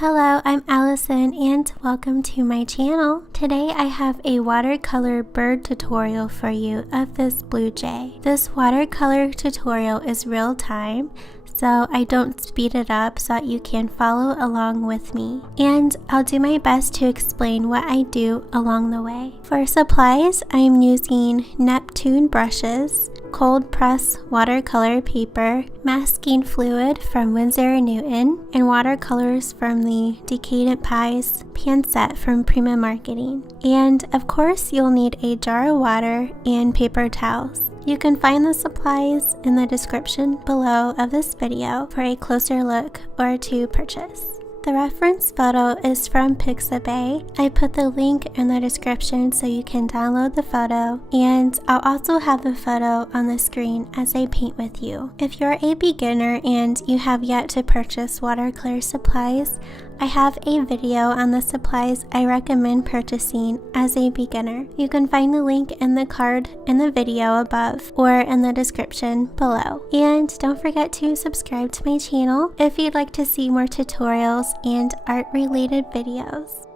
Hello, I'm Allison and welcome to my channel. Today I have a watercolor bird tutorial for you of this blue jay. This watercolor tutorial is real time, so I don't speed it up so that you can follow along with me. And I'll do my best to explain what I do along the way. For supplies, I'm using Neptune brushes, cold press watercolor paper, masking fluid from Winsor & Newton, and watercolors from the Decadent Pies pan set from Prima Marketing. And of course, you'll need a jar of water and paper towels. You can find the supplies in the description below of this video for a closer look or to purchase. The reference photo is from Pixabay. I put the link in the description so you can download the photo, and I'll also have the photo on the screen as I paint with you. If you're a beginner and you have yet to purchase watercolor supplies, I have a video on the supplies I recommend purchasing as a beginner. You can find the link in the card in the video above or in the description below. And don't forget to subscribe to my channel if you'd like to see more tutorials and art-related videos.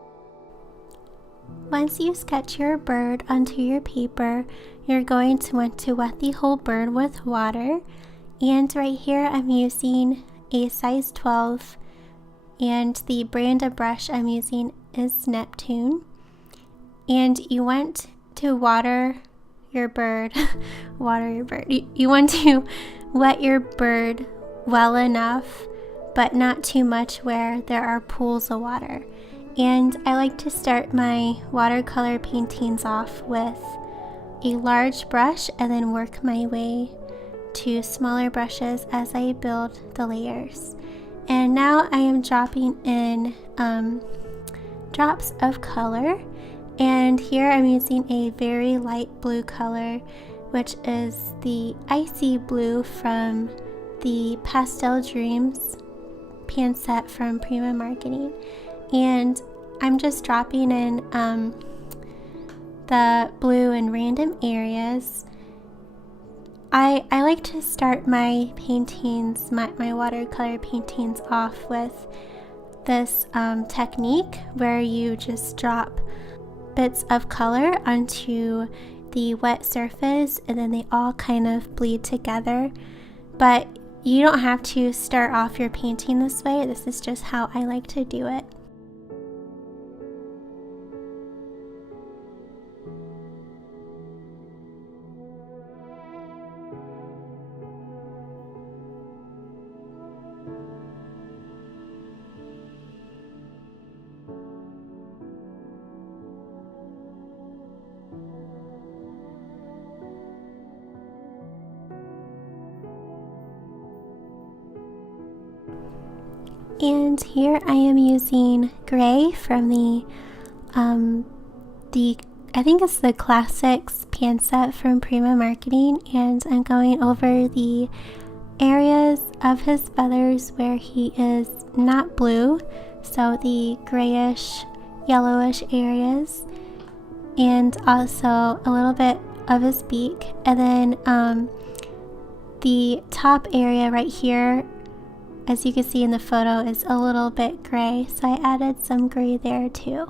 Once you sketch your bird onto your paper, you're going to want to wet the whole bird with water. And right here I'm using a size 12. And the brand of brush I'm using is Neptune. And you want to water your bird. You want to wet your bird well enough, but not too much where there are pools of water. And I like to start my watercolor paintings off with a large brush and then work my way to smaller brushes as I build the layers. And now I am dropping in drops of color, and here I'm using a very light blue color, which is the icy blue from the Pastel Dreams pan set from Prima Marketing. And I'm just dropping in the blue in random areas. I like to start my paintings, my watercolor paintings off with this technique where you just drop bits of color onto the wet surface and then they all kind of bleed together. But you don't have to start off your painting this way. This is just how I like to do it. And here I am using gray from the I think it's the Classics pan set from Prima Marketing, and I'm going over the areas of his feathers where he is not blue, so the grayish, yellowish areas, and also a little bit of his beak, and then the top area right here, as you can see in the photo, is a little bit gray, so I added some gray there too.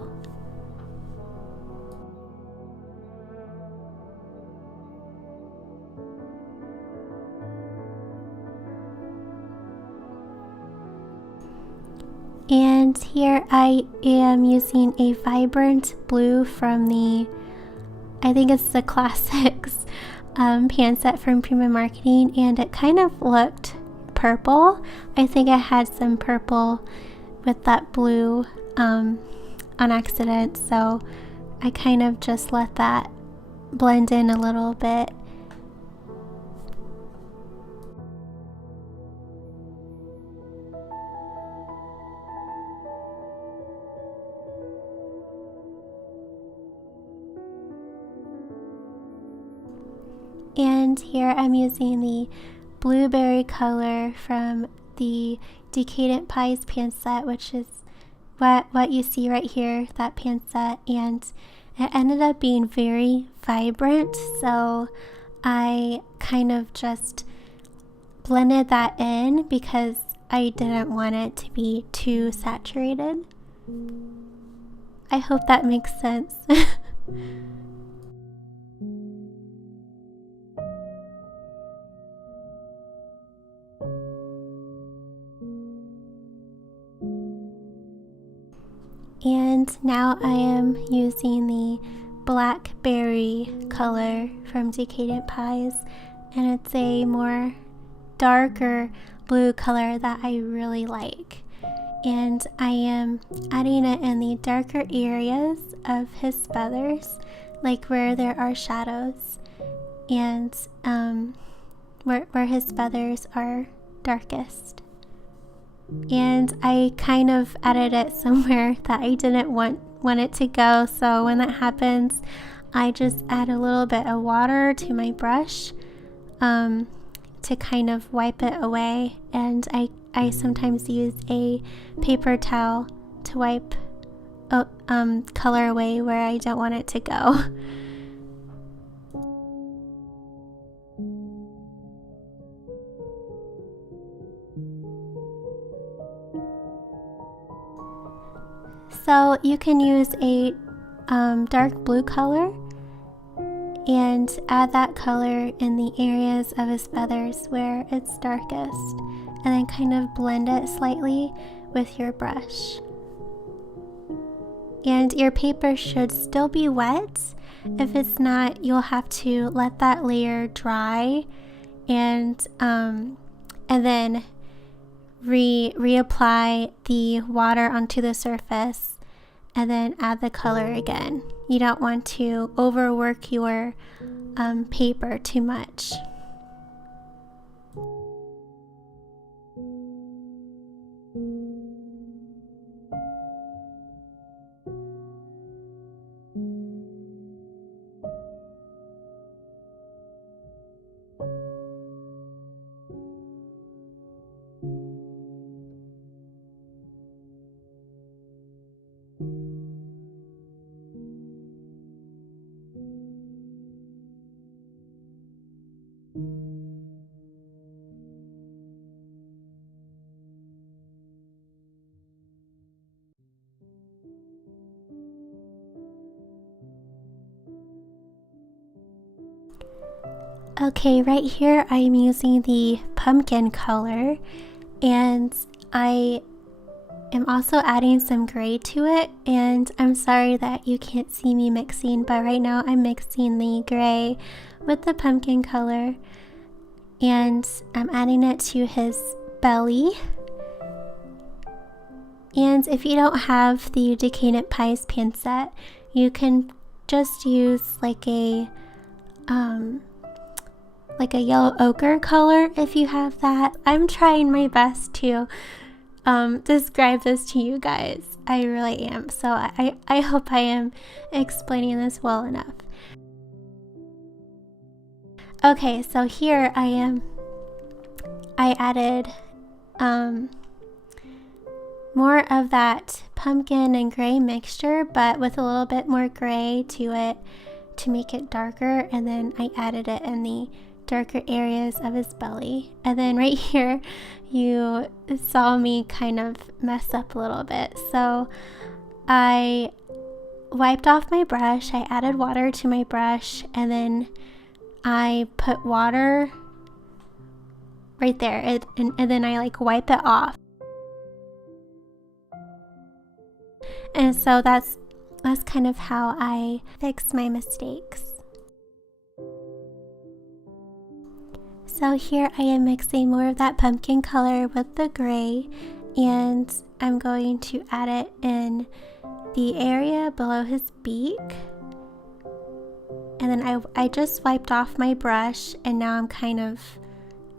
And here I am using a vibrant blue from the, I think it's the Classics pan set from Prima Marketing, and it kind of looked purple. I think I had some purple with that blue on accident, so I kind of just let that blend in a little bit. And here I'm using the blueberry color from the Decadent Pies pan set, which is what you see right here, that pan set, and it ended up being very vibrant, so I kind of just blended that in because I didn't want it to be too saturated. I hope that makes sense. And now I am using the blackberry color from Decadent Pies, and it's a more darker blue color that I really like. And I am adding it in the darker areas of his feathers, like where there are shadows, and where his feathers are darkest. And I kind of added it somewhere that I didn't want it to go, so when that happens, I just add a little bit of water to my brush to kind of wipe it away, and I sometimes use a paper towel to wipe color away where I don't want it to go. So you can use a dark blue color and add that color in the areas of his feathers where it's darkest, and then kind of blend it slightly with your brush. And your paper should still be wet. If it's not, you'll have to let that layer dry and then reapply the water onto the surface and then add the color again. You don't want to overwork your paper too much. Okay, right here I'm using the pumpkin color, and I am also adding some gray to it, and I'm sorry that you can't see me mixing, but right now I'm mixing the gray with the pumpkin color, and I'm adding it to his belly. And if you don't have the Decadent Pies pan set, you can just use like a yellow ochre color if you have that. I'm trying my best to describe this to you guys. I really am. So I hope I am explaining this well enough. Okay, so here I added more of that pumpkin and gray mixture, but with a little bit more gray to it to make it darker, and then I added it in the darker areas of his belly. And then right here you saw me kind of mess up a little bit, so I wiped off my brush, I added water to my brush, and then I put water right there, and then I like wipe it off. And so that's kind of how I fix my mistakes. So here I am mixing more of that pumpkin color with the gray, and I'm going to add it in the area below his beak. And then I just wiped off my brush, and now I'm kind of,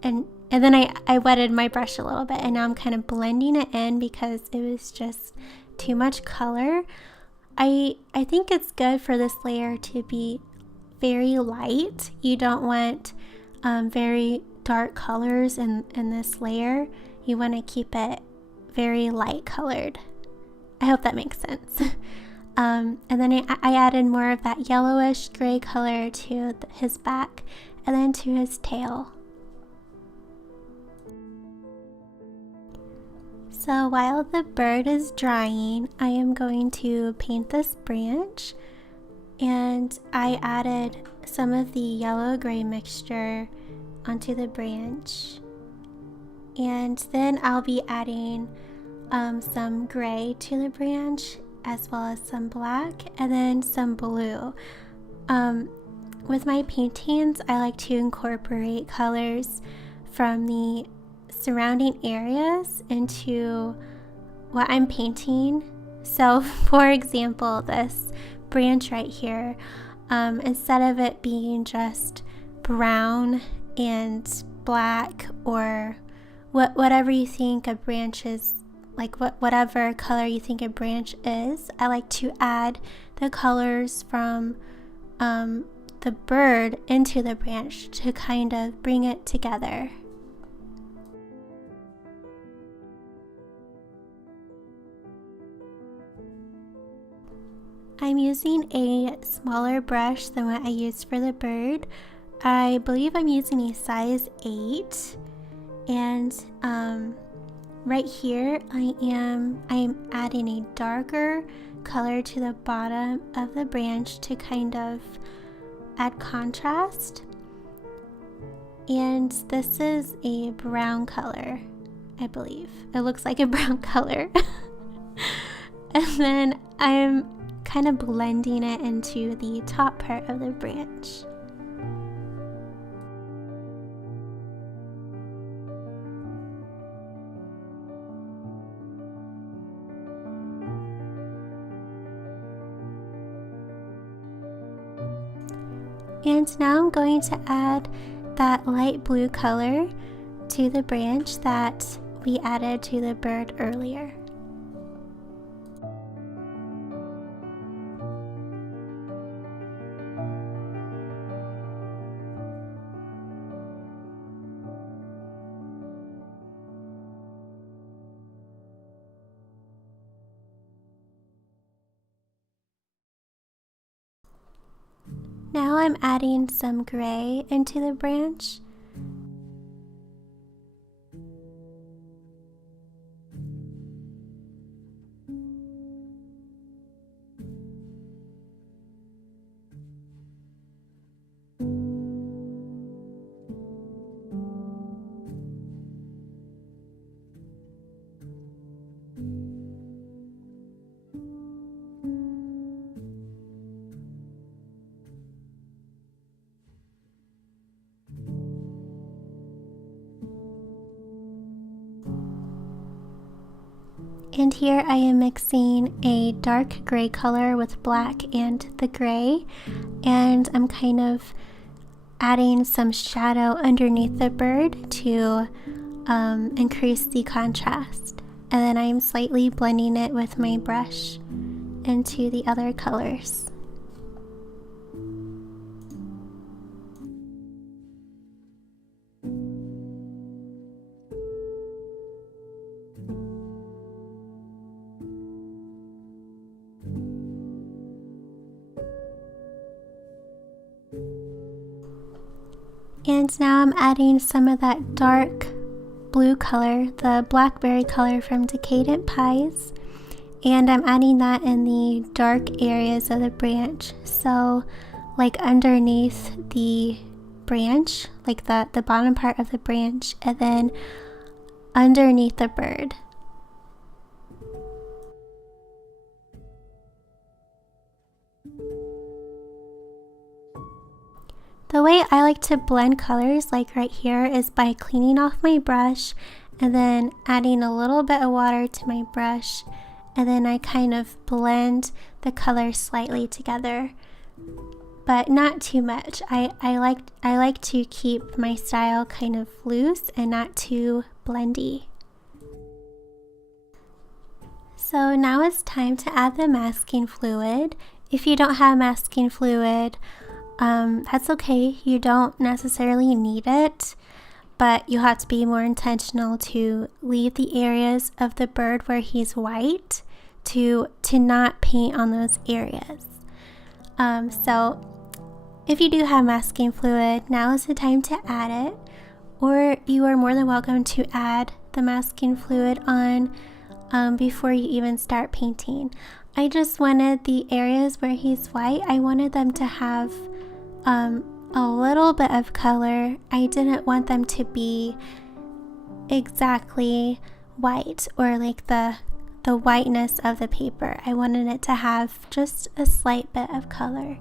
and then I wetted my brush a little bit, and now I'm kind of blending it in because it was just too much color. I think it's good for this layer to be very light. You don't want very dark colors in this layer. You want to keep it very light colored. I hope that makes sense. And then I added more of that yellowish gray color to his back and then to his tail. So while the bird is drying, I am going to paint this branch, and I added some of the yellow-gray mixture onto the branch, and then I'll be adding some gray to the branch, as well as some black and then some blue. With my paintings, I like to incorporate colors from the surrounding areas into what I'm painting. So for example, this branch right here, instead of it being just brown and black, or whatever you think a branch is, like whatever color you think a branch is, I like to add the colors from the bird into the branch to kind of bring it together. I'm using a smaller brush than what I used for the bird. I believe I'm using a size 8, and right here I'm adding a darker color to the bottom of the branch to kind of add contrast, and this is a brown color, I believe. It looks like a brown color. And then I'm kind of blending it into the top part of the branch. And now I'm going to add that light blue color to the branch that we added to the bird earlier. Now I'm adding some gray into the branch. And here I am mixing a dark gray color with black and the gray, and I'm kind of adding some shadow underneath the bird to increase the contrast. And then I'm slightly blending it with my brush into the other colors. And now I'm adding some of that dark blue color, the blackberry color from Decadent Pies, and I'm adding that in the dark areas of the branch. So like underneath the branch, like the bottom part of the branch, and then underneath the bird. The way I like to blend colors, like right here, is by cleaning off my brush and then adding a little bit of water to my brush, and then I kind of blend the colors slightly together, but not too much. I like to keep my style kind of loose and not too blendy. So now it's time to add the masking fluid. If you don't have masking fluid, that's okay. You don't necessarily need it, but you have to be more intentional to leave the areas of the bird where he's white to not paint on those areas. So if you do have masking fluid, now is the time to add it, or you are more than welcome to add the masking fluid on before you even start painting. I just wanted the areas where he's white, I wanted them to have a little bit of color. I didn't want them to be exactly white or like the whiteness of the paper. I wanted it to have just a slight bit of color.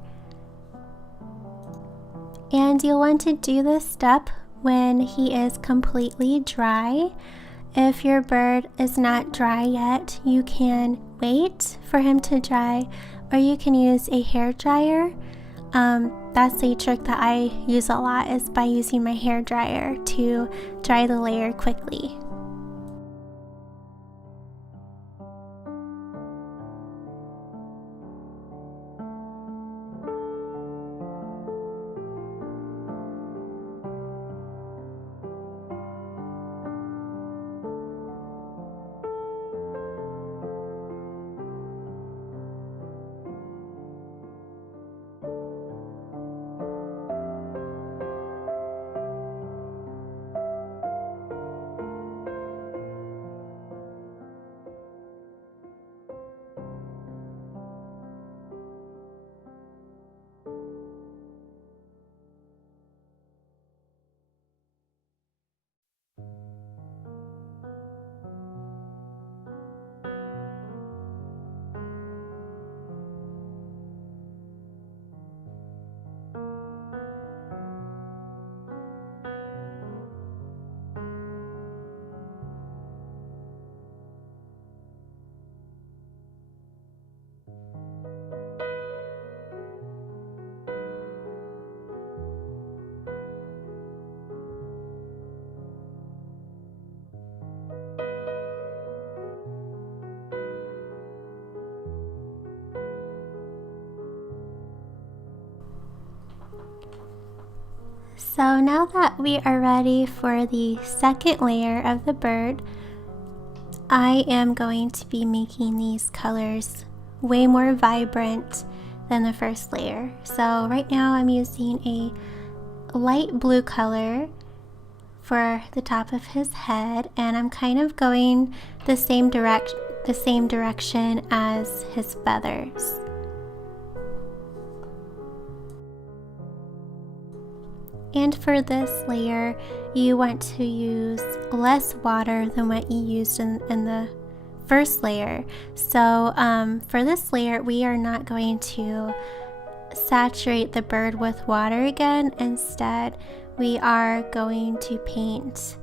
And you'll want to do this step when he is completely dry. If your bird is not dry yet, you can wait for him to dry, or you can use a hair dryer. That's a trick that I use a lot, is by using my hair dryer to dry the layer quickly. So now that we are ready for the second layer of the bird, I am going to be making these colors way more vibrant than the first layer. So right now I'm using a light blue color for the top of his head, and I'm kind of going the same direction as his feathers. And for this layer, you want to use less water than what you used in the first layer. So for this layer, we are not going to saturate the bird with water again. Instead, we are going to paint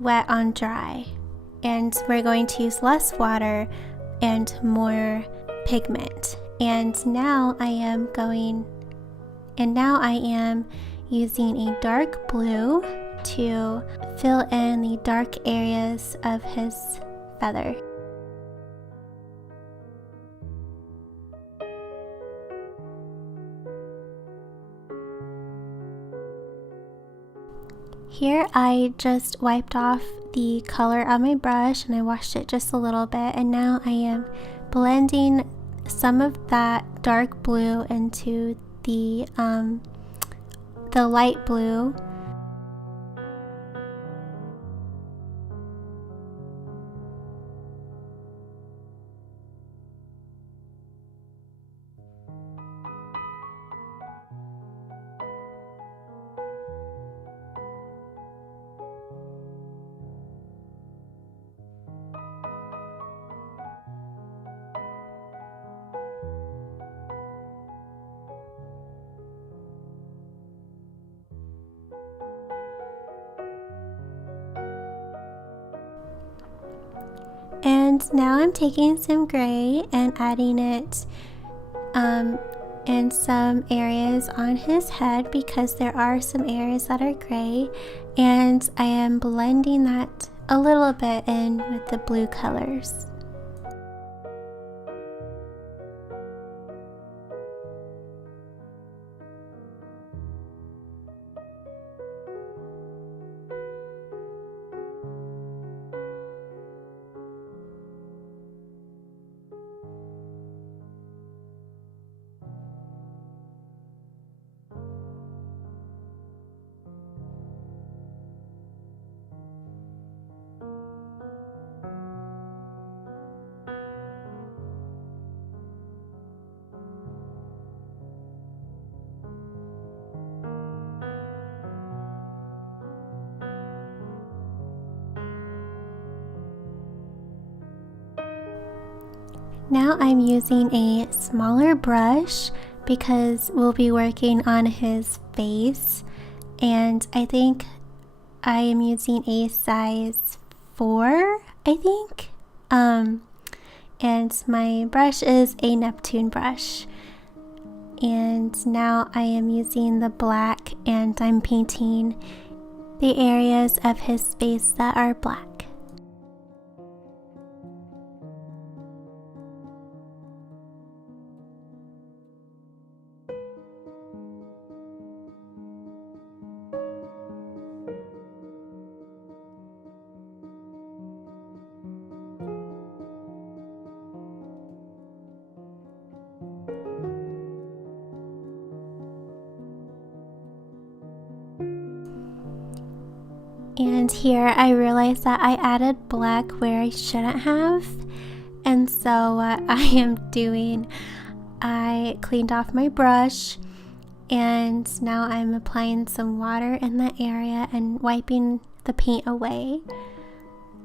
wet on dry. And we're going to use less water and more pigment. And now I am using a dark blue to fill in the dark areas of his feather. Here I just wiped off the color on my brush and I washed it just a little bit, and now I am blending some of that dark blue into the light blue. And now I'm taking some gray and adding it in some areas on his head, because there are some areas that are gray, and I am blending that a little bit in with the blue colors. Now I'm using a smaller brush because we'll be working on his face, and I think I am using a size 4, I think. And my brush is a Neptune brush. And now I am using the black and I'm painting the areas of his face that are black. And here I realized that I added black where I shouldn't have, and so what I am doing, I cleaned off my brush and now I'm applying some water in the area and wiping the paint away.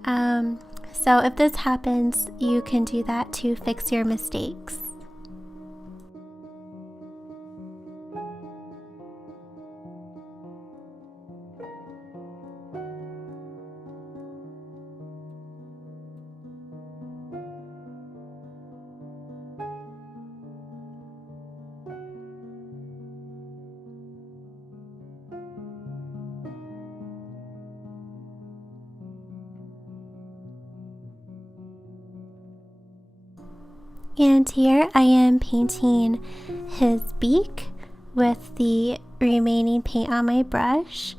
So if this happens, you can do that to fix your mistakes. And here I am painting his beak with the remaining paint on my brush.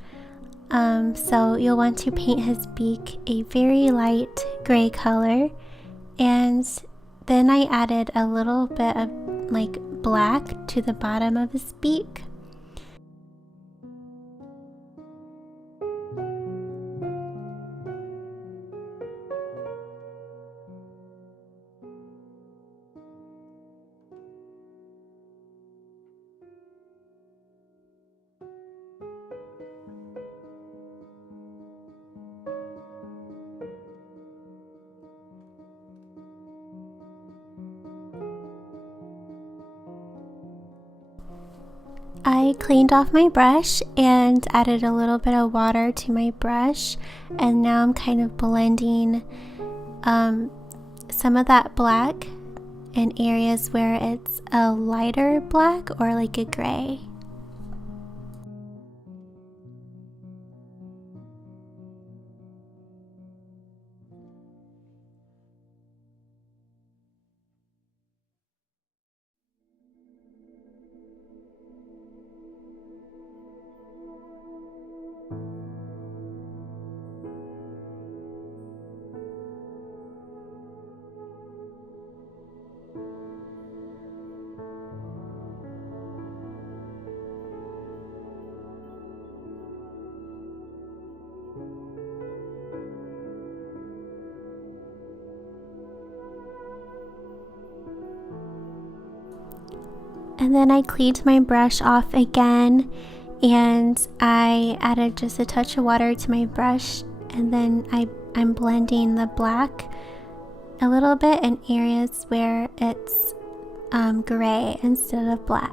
So you'll want to paint his beak a very light gray color, and then I added a little bit of like black to the bottom of his beak. I cleaned off my brush and added a little bit of water to my brush, and now I'm kind of blending some of that black in areas where it's a lighter black or like a gray. And then I cleaned my brush off again, and I added just a touch of water to my brush, and then I'm blending the black a little bit in areas where it's gray instead of black.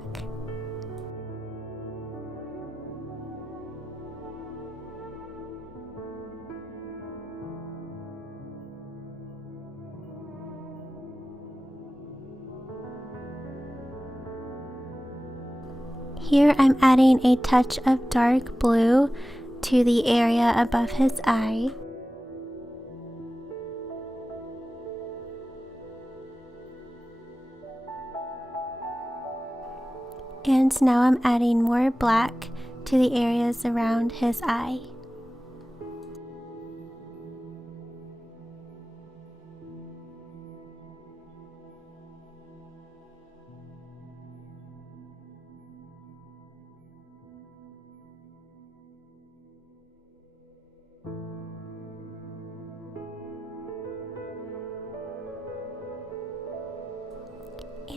Here I'm adding a touch of dark blue to the area above his eye. And now I'm adding more black to the areas around his eye.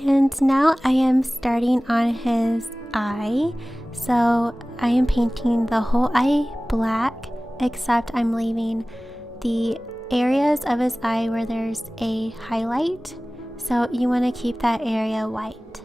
And now I am starting on his eye, so I am painting the whole eye black, except I'm leaving the areas of his eye where there's a highlight. So you want to keep that area white.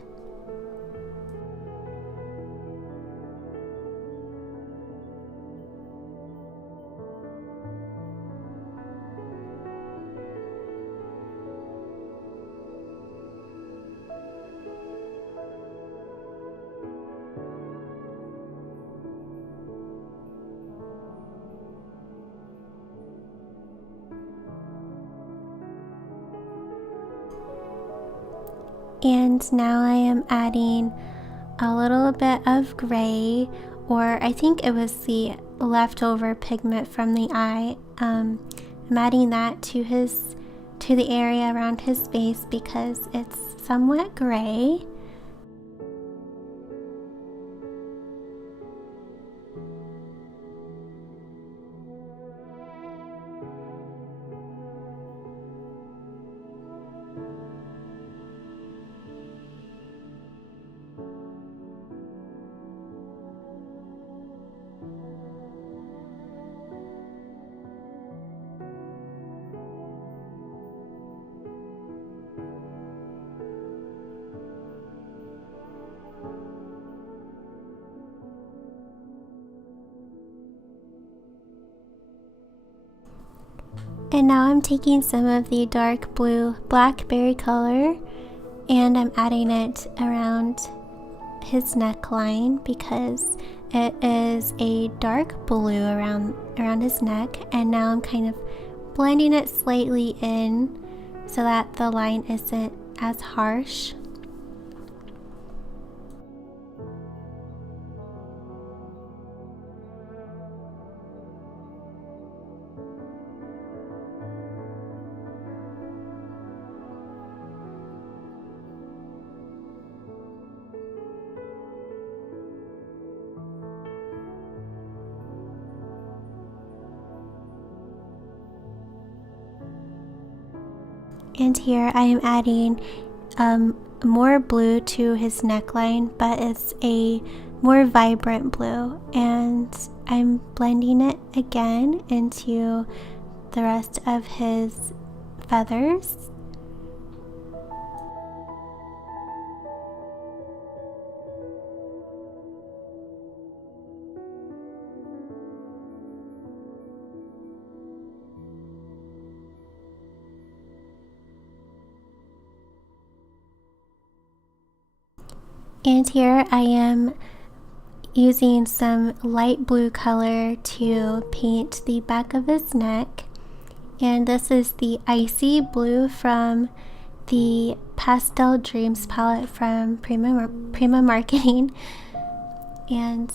And now I am adding a little bit of gray, or I think it was the leftover pigment from the eye. I'm adding that to the area around his face because it's somewhat gray. And now I'm taking some of the dark blue blackberry color and I'm adding it around his neckline because it is a dark blue around his neck, and now I'm kind of blending it slightly in so that the line isn't as harsh. And here I am adding more blue to his neckline, but it's a more vibrant blue, and I'm blending it again into the rest of his feathers. And here I am using some light blue color to paint the back of his neck. And this is the icy blue from the Pastel Dreams palette from Prima Marketing. And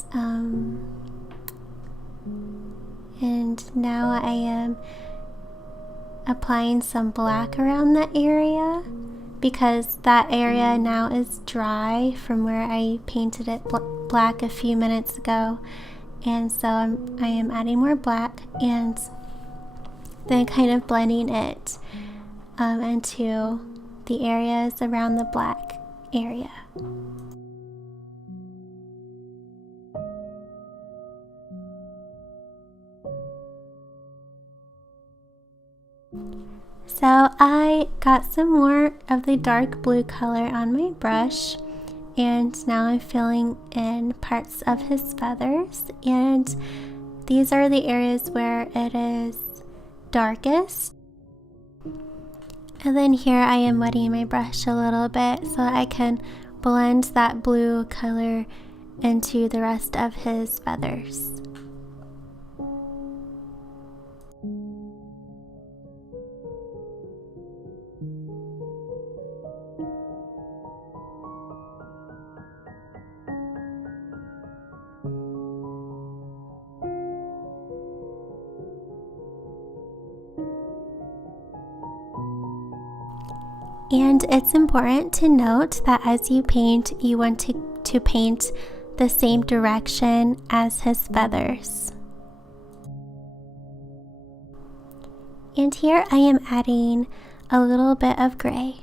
now I am applying some black around that area, because that area now is dry from where I painted it black a few minutes ago, and so I am adding more black and then kind of blending it into the areas around the black area. So I got some more of the dark blue color on my brush, and now I'm filling in parts of his feathers, and these are the areas where it is darkest. And then here I am wetting my brush a little bit so I can blend that blue color into the rest of his feathers. And it's important to note that as you paint, you want to paint the same direction as his feathers. And here I am adding a little bit of gray.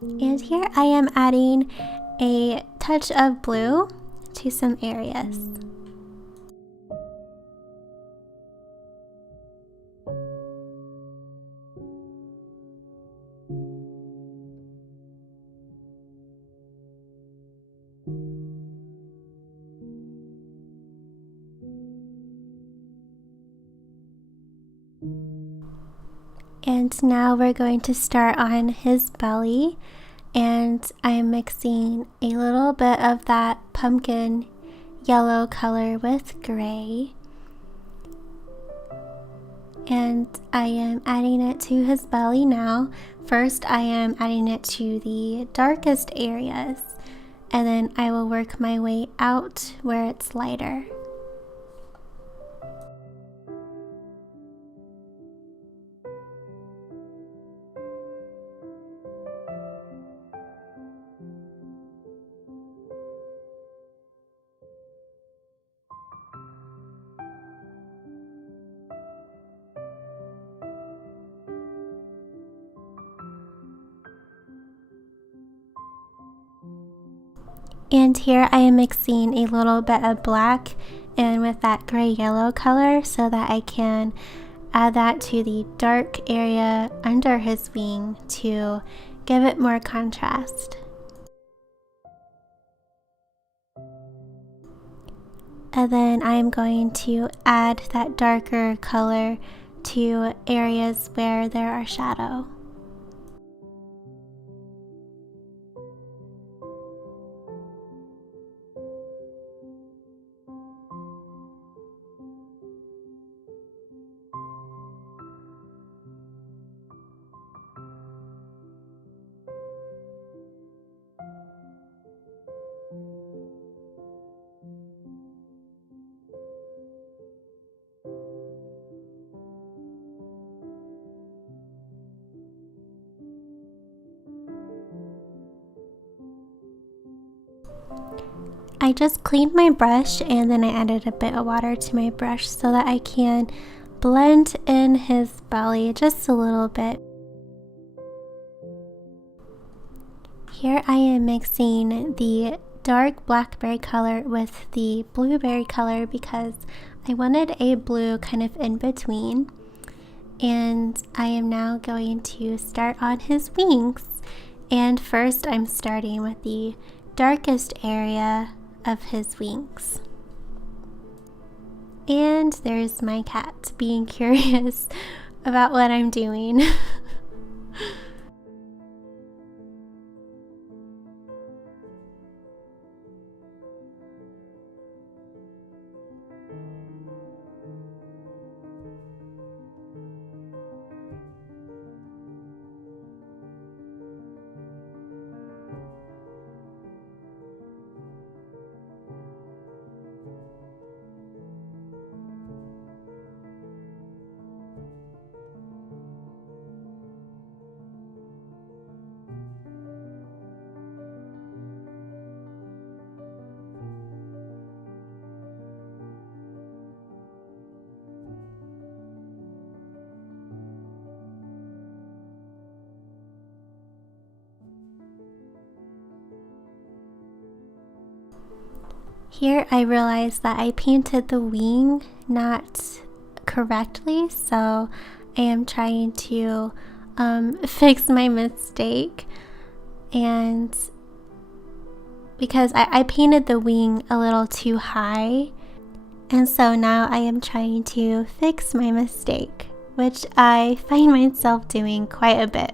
And here I am adding a touch of blue to some areas. And now we're going to start on his belly, and I'm mixing a little bit of that pumpkin yellow color with gray, and I am adding it to his belly now. First I am adding it to the darkest areas, and then I will work my way out where it's lighter. And here I am mixing a little bit of black and with that gray yellow color so that I can add that to the dark area under his wing to give it more contrast. And then I'm going to add that darker color to areas where there are shadow. I just cleaned my brush and then I added a bit of water to my brush so that I can blend in his belly just a little bit. Here I am mixing the dark blackberry color with the blueberry color because I wanted a blue kind of in between. And I am now going to start on his wings. And first I'm starting with the darkest area of his wings. And there's my cat being curious about what I'm doing. Here I realized that I painted the wing not correctly, so I am trying to fix my mistake. And because I painted the wing a little too high, and so now I am trying to fix my mistake, which I find myself doing quite a bit.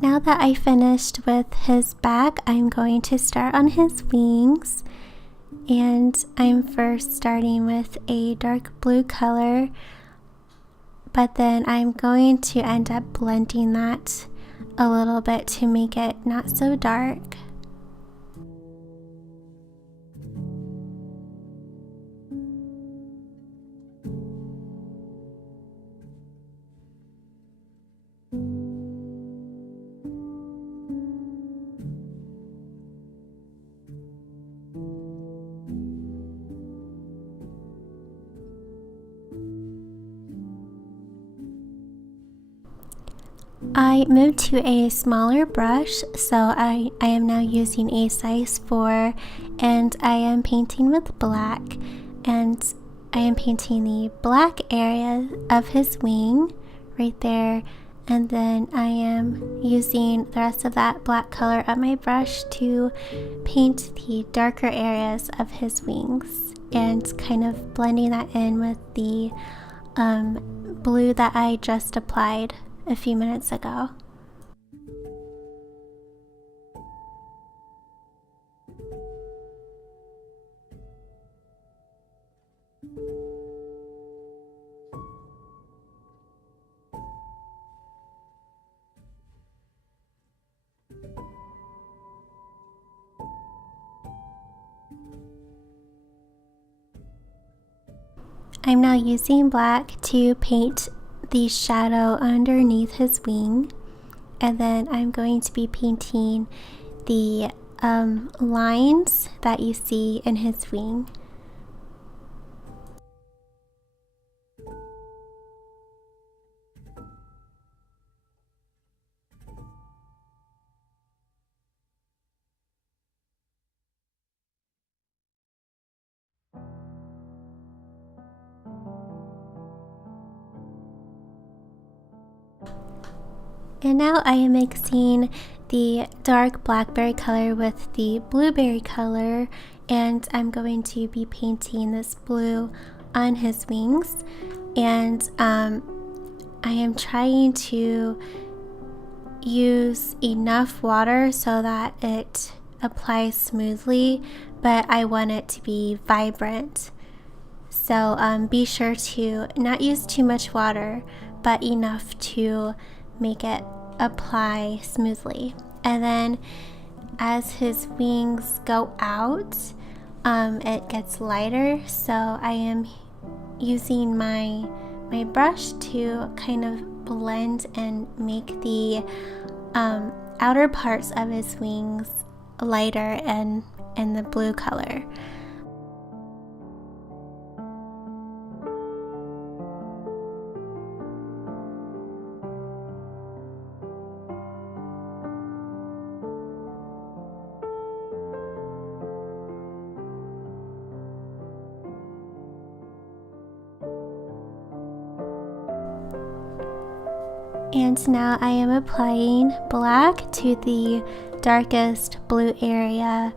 Now that I finished with his back, I'm going to start on his wings. And I'm first starting with a dark blue color, but then I'm going to end up blending that a little bit to make it not so dark. I moved to a smaller brush, so I am now using a size 4, and I am painting with black, and I am painting the black area of his wing right there, and then I am using the rest of that black color on my brush to paint the darker areas of his wings and kind of blending that in with the blue that I just applied a few minutes ago. I'm now using black to paint the shadow underneath his wing, and then I'm going to be painting the lines that you see in his wing. And now I am mixing the dark blackberry color with the blueberry color, and I'm going to be painting this blue on his wings. And I am trying to use enough water so that it applies smoothly, but I want it to be vibrant. So be sure to not use too much water, but enough to make it apply smoothly. And then as his wings go out, it gets lighter, so I am using my brush to kind of blend and make the outer parts of his wings lighter and in the blue color. And now I am applying black to the darkest blue area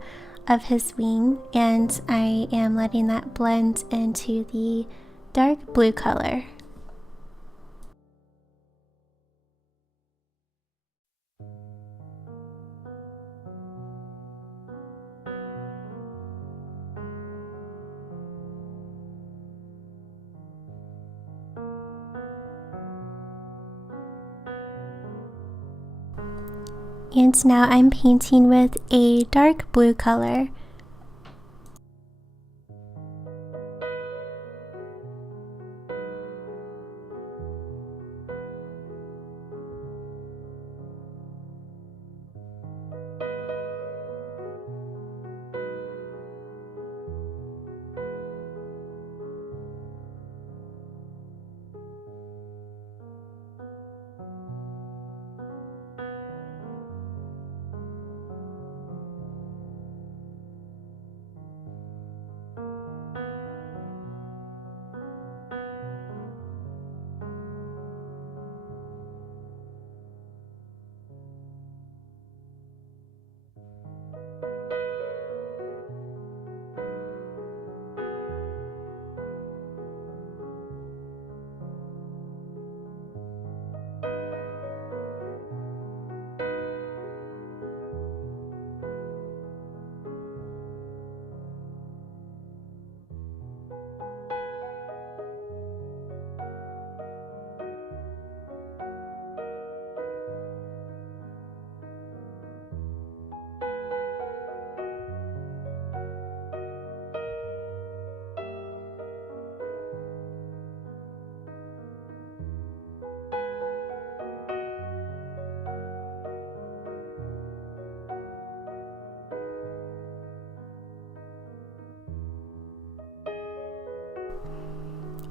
of his wing, and I am letting that blend into the dark blue color. And now I'm painting with a dark blue color.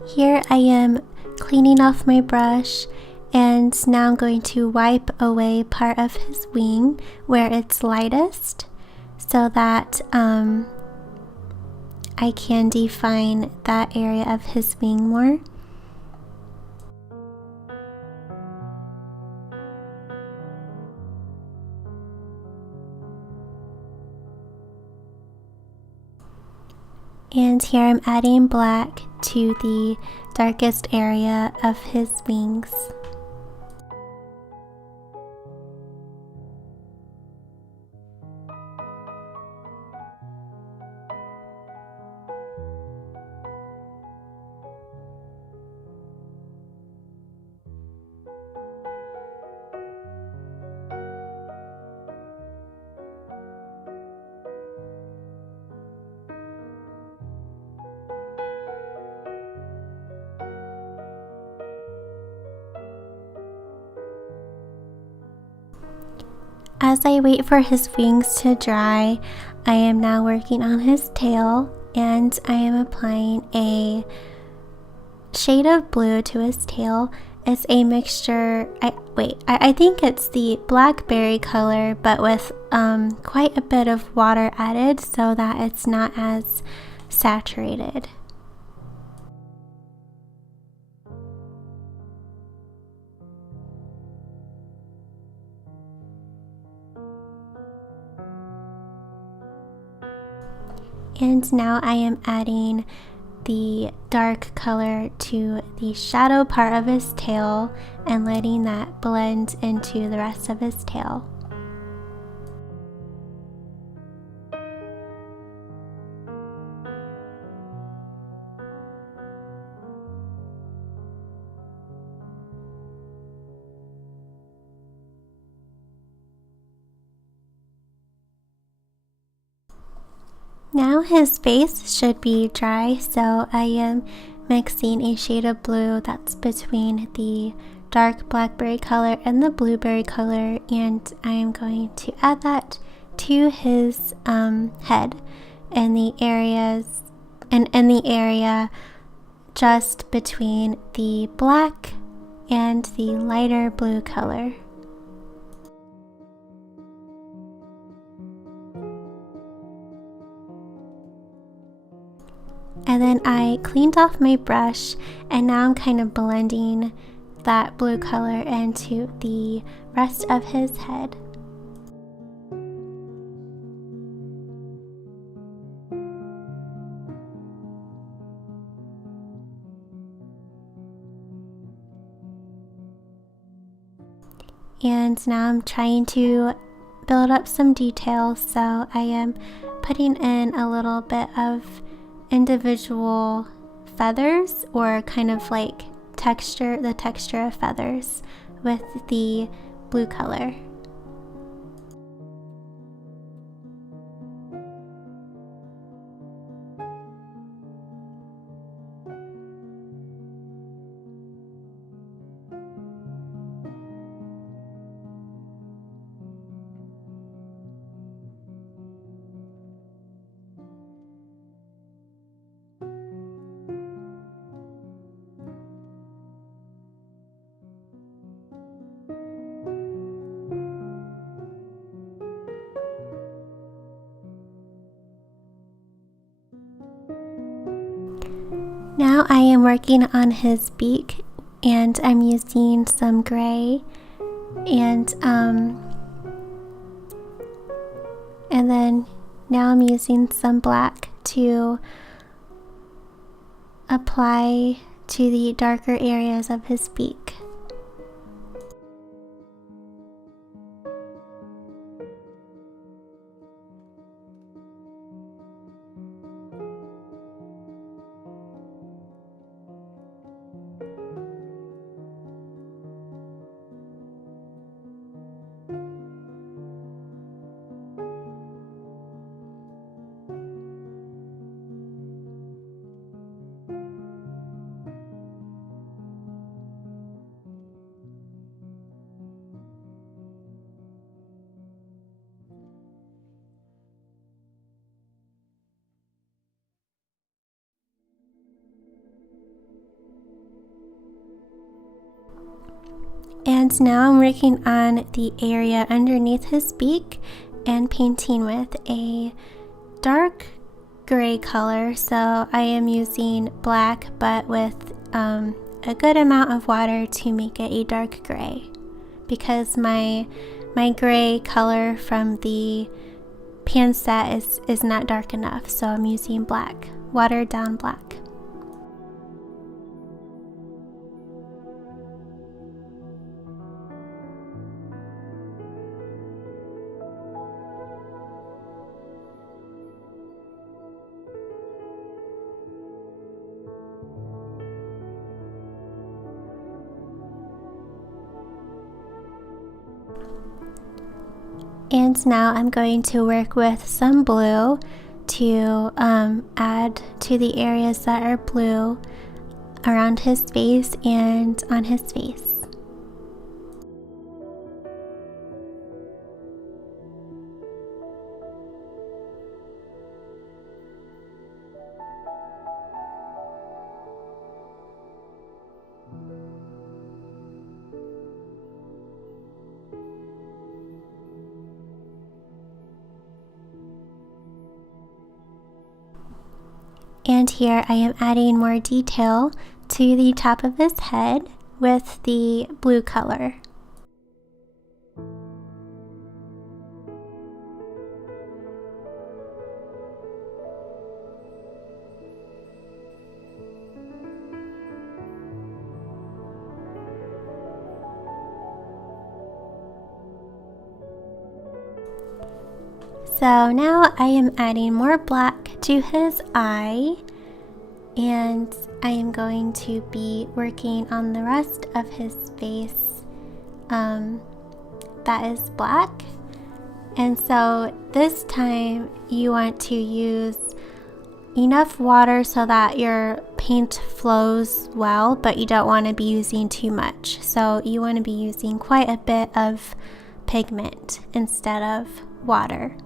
Here I am cleaning off my brush, and now I'm going to wipe away part of his wing where it's lightest so that I can define that area of his wing more. And here I'm adding black to the darkest area of his wings. As I wait for his wings to dry, I am now working on his tail, and I am applying a shade of blue to his tail. It's a mixture, I think it's the blackberry color, but with quite a bit of water added so that it's not as saturated. And now I am adding the dark color to the shadow part of his tail and letting that blend into the rest of his tail. Now his face should be dry, so I am mixing a shade of blue that's between the dark blackberry color and the blueberry color, and I am going to add that to his head in the areas and in the area just between the black and the lighter blue color. And then I cleaned off my brush, and now I'm kind of blending that blue color into the rest of his head. And now I'm trying to build up some details, so I am putting in a little bit of individual feathers, or kind of like the texture of feathers with the blue color. Now I am working on his beak, and I'm using some gray and then now I'm using some black to apply to the darker areas of his beak. And now I'm working on the area underneath his beak and painting with a dark gray color. So I am using black but with a good amount of water to make it a dark gray, because my gray color from the pan set is not dark enough, so I'm using black, watered down black. And now I'm going to work with some blue to add to the areas that are blue around his face and on his face. And here I am adding more detail to the top of his head with the blue color. So now I am adding more black to his eye, and I am going to be working on the rest of his face that is black. And so this time you want to use enough water so that your paint flows well, but you don't want to be using too much. So you want to be using quite a bit of pigment instead of water.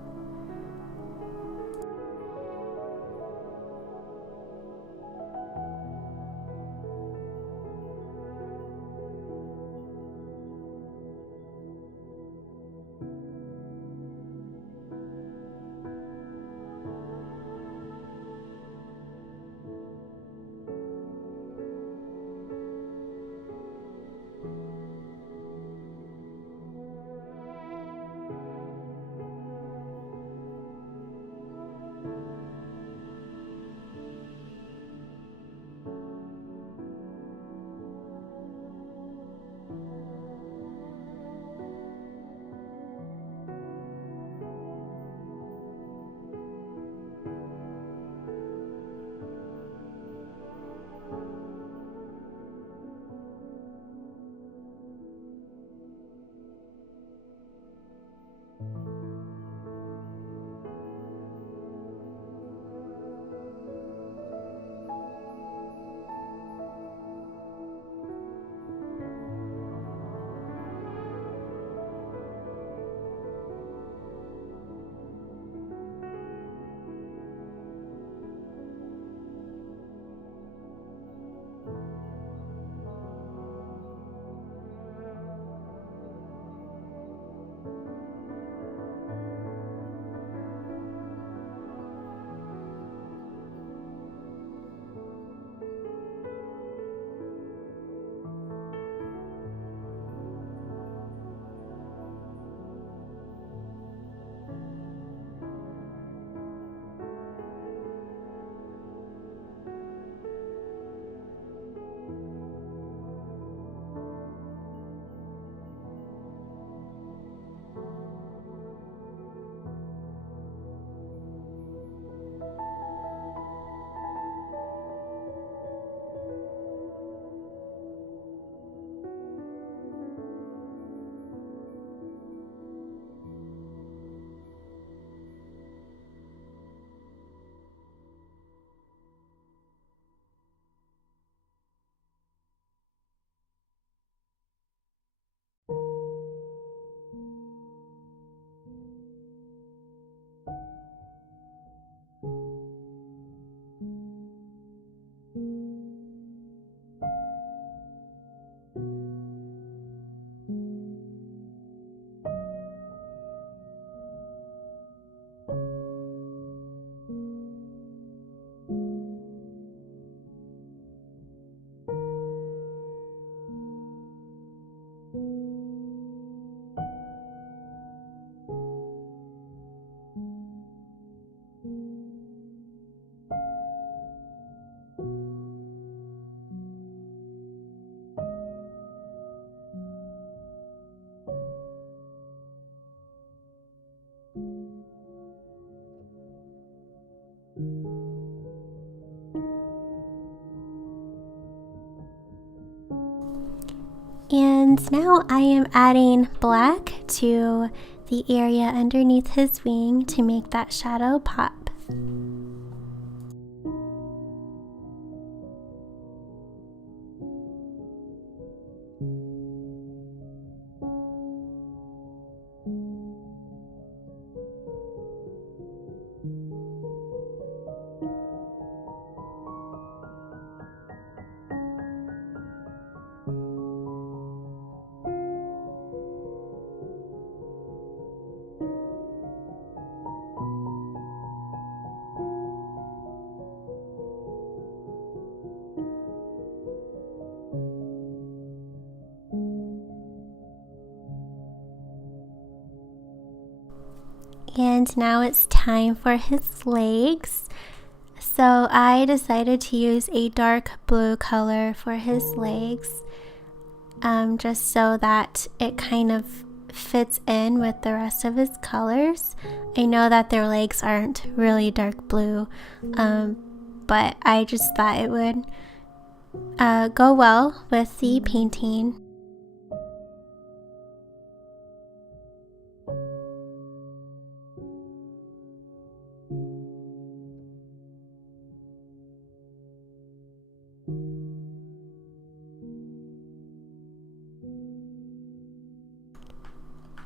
And now I am adding black to the area underneath his wing to make that shadow pop. And now it's time for his legs. So I decided to use a dark blue color for his legs, just so that it kind of fits in with the rest of his colors. I know that their legs aren't really dark blue, but I just thought it would go well with the painting.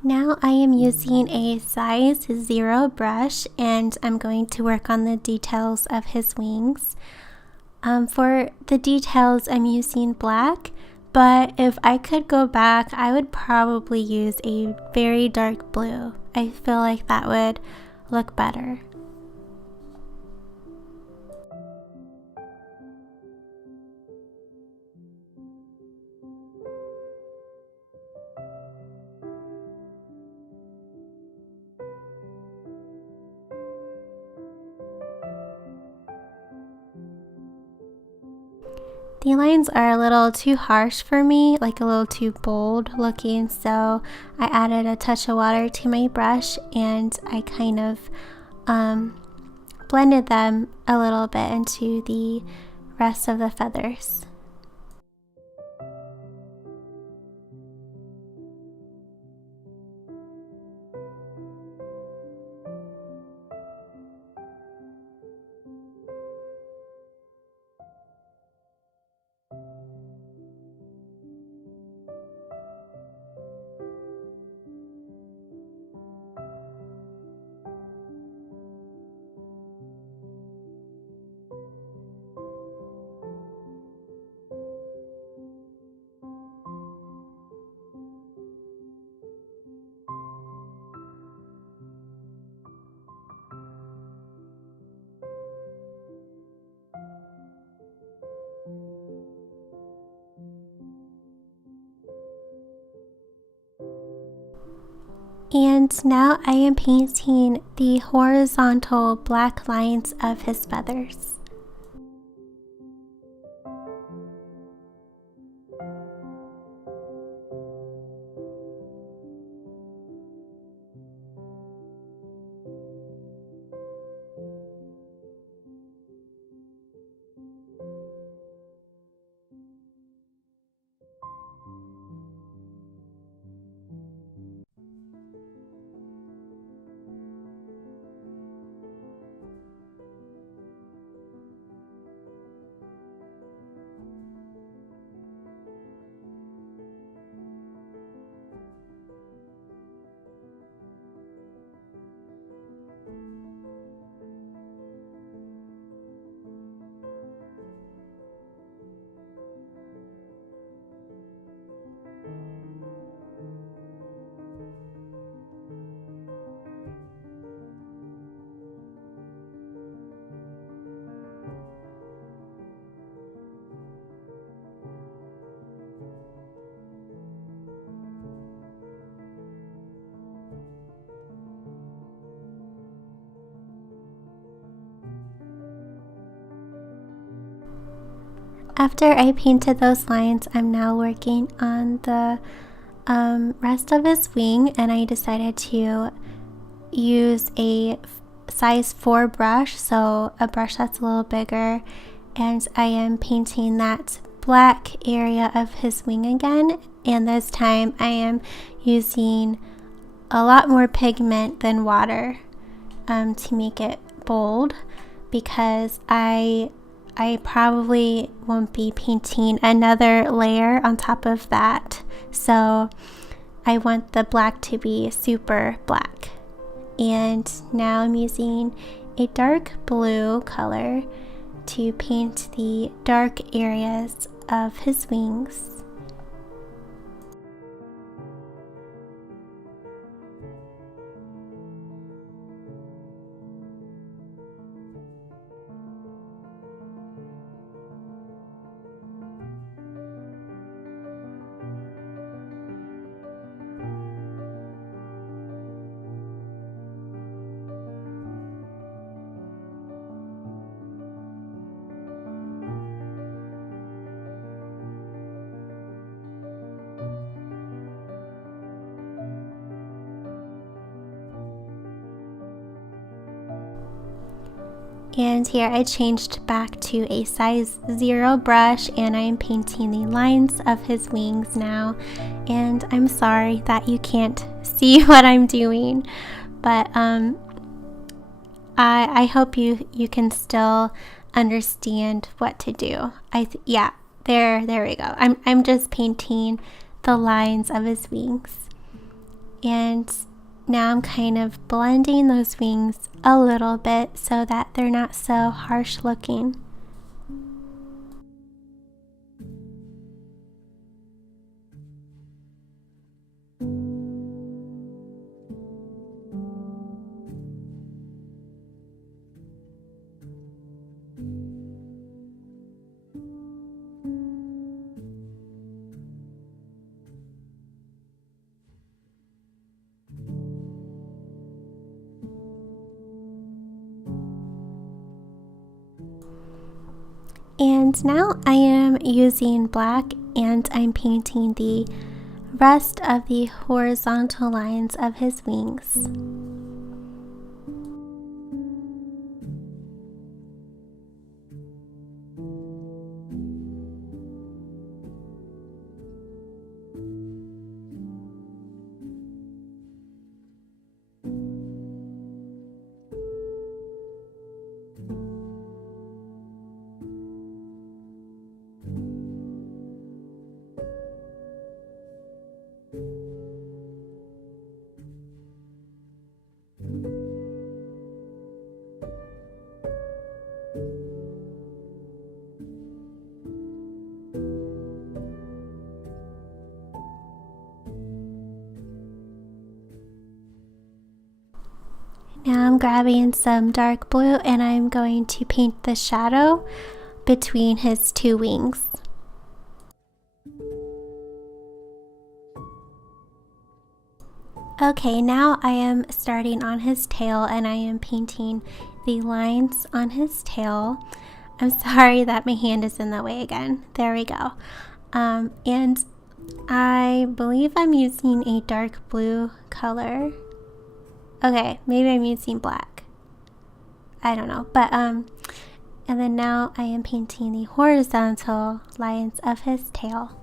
Now I am using a size 0 brush and I'm going to work on the details of his wings. For the details I'm using black, but if I could go back I would probably use a very dark blue. I feel like that would look better. The lines are a little too harsh for me, like a little too bold looking, so I added a touch of water to my brush and I kind of blended them a little bit into the rest of the feathers. And now I am painting the horizontal black lines of his feathers. After I painted those lines, I'm now working on the rest of his wing, and I decided to use a size 4 brush, so a brush that's a little bigger, and I am painting that black area of his wing again, and this time I am using a lot more pigment than water to make it bold, because I probably won't be painting another layer on top of that, so I want the black to be super black. And now I'm using a dark blue color to paint the dark areas of his wings. And here I changed back to a size 0 brush, and I'm painting the lines of his wings now. And I'm sorry that you can't see what I'm doing, but I hope you can still understand what to do. Yeah, there we go. I'm just painting the lines of his wings, and now I'm kind of blending those wings a little bit so that they're not so harsh looking. And now I am using black, and I'm painting the rest of the horizontal lines of his wings. Now I'm grabbing some dark blue, and I'm going to paint the shadow between his two wings. Okay, now I am starting on his tail, and I am painting the lines on his tail. I'm sorry that my hand is in the way again. There we go. And I believe I'm using a dark blue color. Okay, maybe I'm using black. I don't know, but and then now I am painting the horizontal lines of his tail.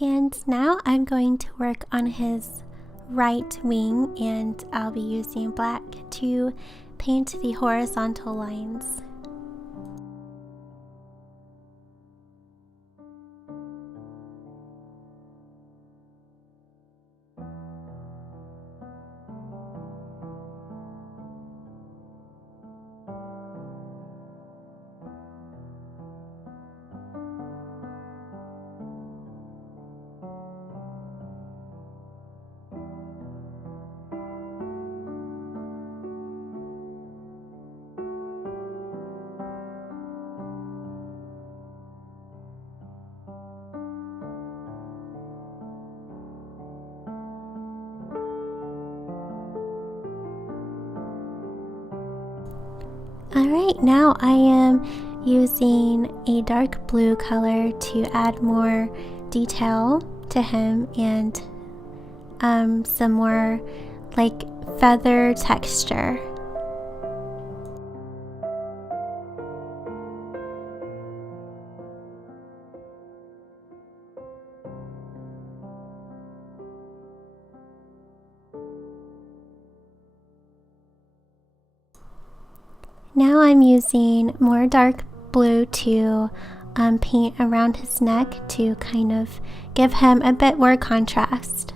And now I'm going to work on his right wing, and I'll be using black to paint the horizontal lines. Alright, now I am using a dark blue color to add more detail to him and some more like feather texture. Now I'm using more dark blue to paint around his neck to kind of give him a bit more contrast.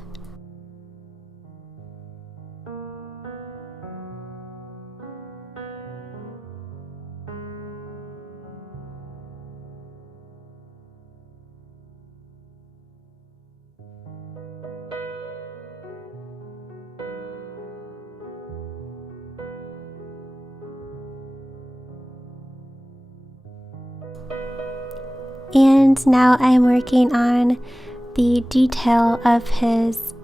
And now I'm working on the detail of his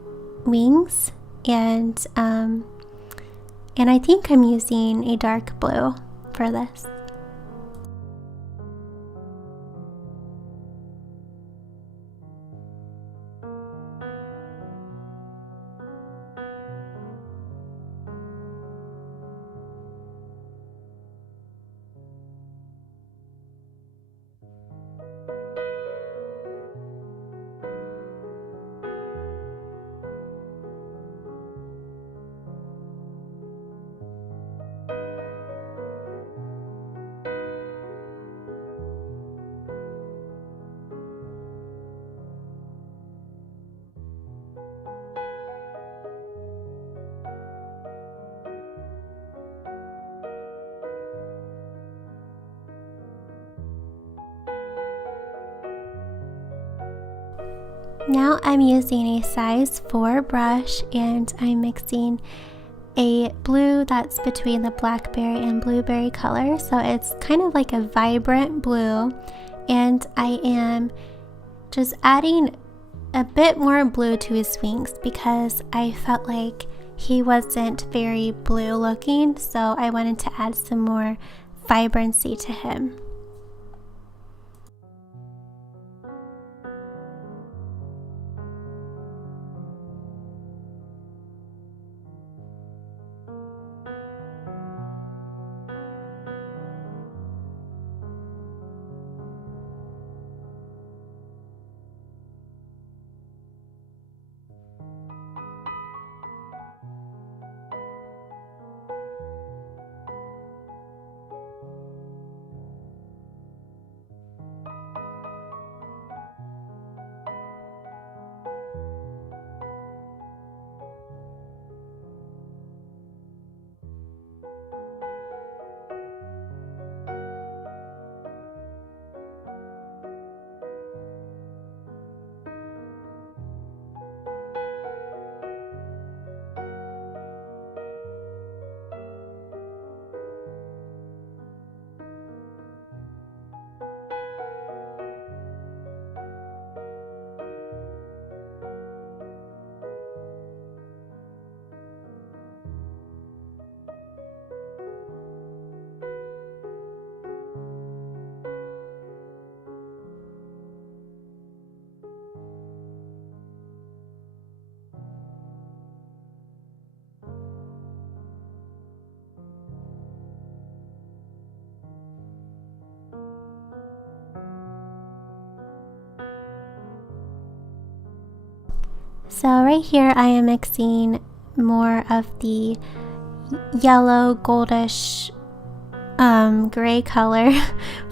wings, and I think I'm using a dark blue for this. Now I'm using a size 4 brush and I'm mixing a blue that's between the blackberry and blueberry color, so it's kind of like a vibrant blue, and I am just adding a bit more blue to his wings because I felt like he wasn't very blue looking, so I wanted to add some more vibrancy to him. So right here I am mixing more of the yellow goldish gray color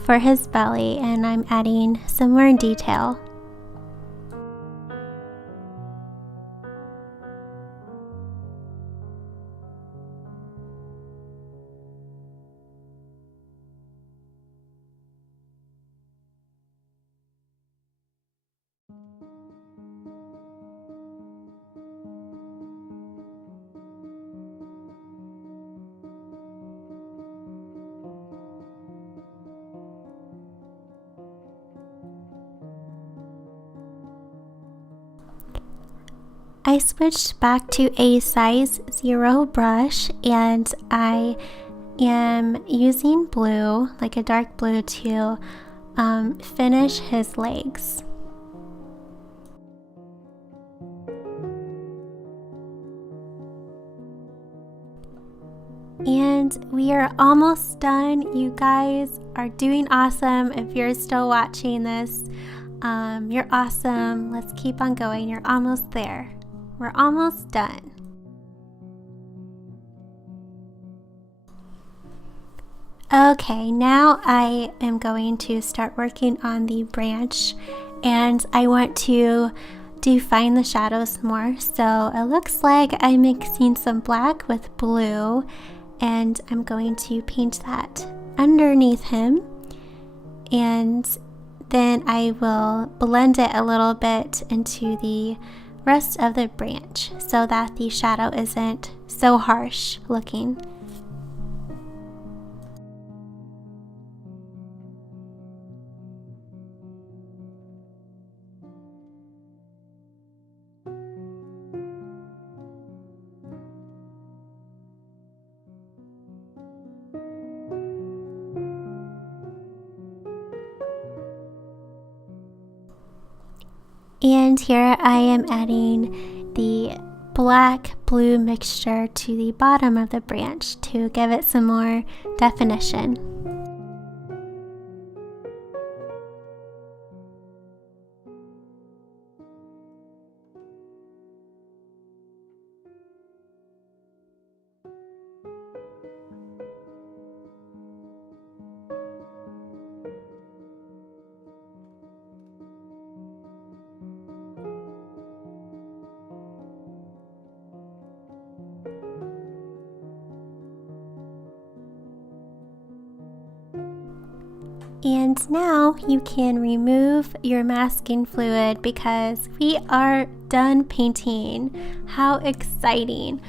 for his belly, and I'm adding some more detail. I switched back to a size 0 brush and I am using blue, like a dark blue, to finish his legs. And we are almost done. You guys are doing awesome. If you're still watching this, you're awesome. Let's keep on going. You're almost there. We're almost done. Okay, now I am going to start working on the branch, and I want to define the shadows more. So it looks like I'm mixing some black with blue, and I'm going to paint that underneath him, and then I will blend it a little bit into the rest of the branch so that the shadow isn't so harsh looking. And here I am adding the black-blue mixture to the bottom of the branch to give it some more definition. And now you can remove your masking fluid because we are done painting. How exciting!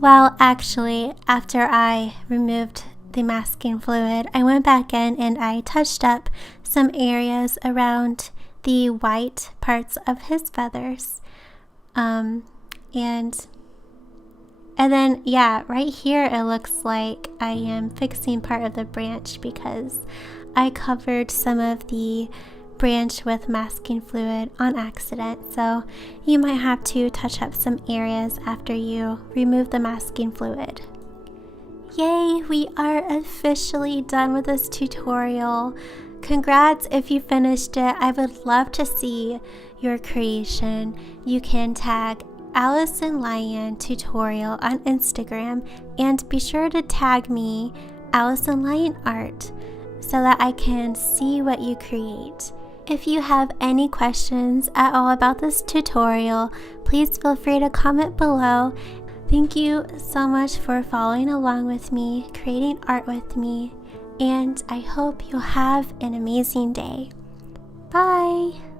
Well, actually, after I removed the masking fluid, I went back in and I touched up some areas around the white parts of his feathers. And then, yeah, right here it looks like I am fixing part of the branch because I covered some of the branch with masking fluid on accident, so you might have to touch up some areas after you remove the masking fluid. Yay, we are officially done with this tutorial. Congrats if you finished it. I would love to see your creation. You can tag Allison Lyon Tutorial on Instagram and be sure to tag me, Allison Lyon Art, so that I can see what you create. If you have any questions at all about this tutorial, please feel free to comment below. Thank you so much for following along with me, creating art with me, and I hope you'll have an amazing day. Bye!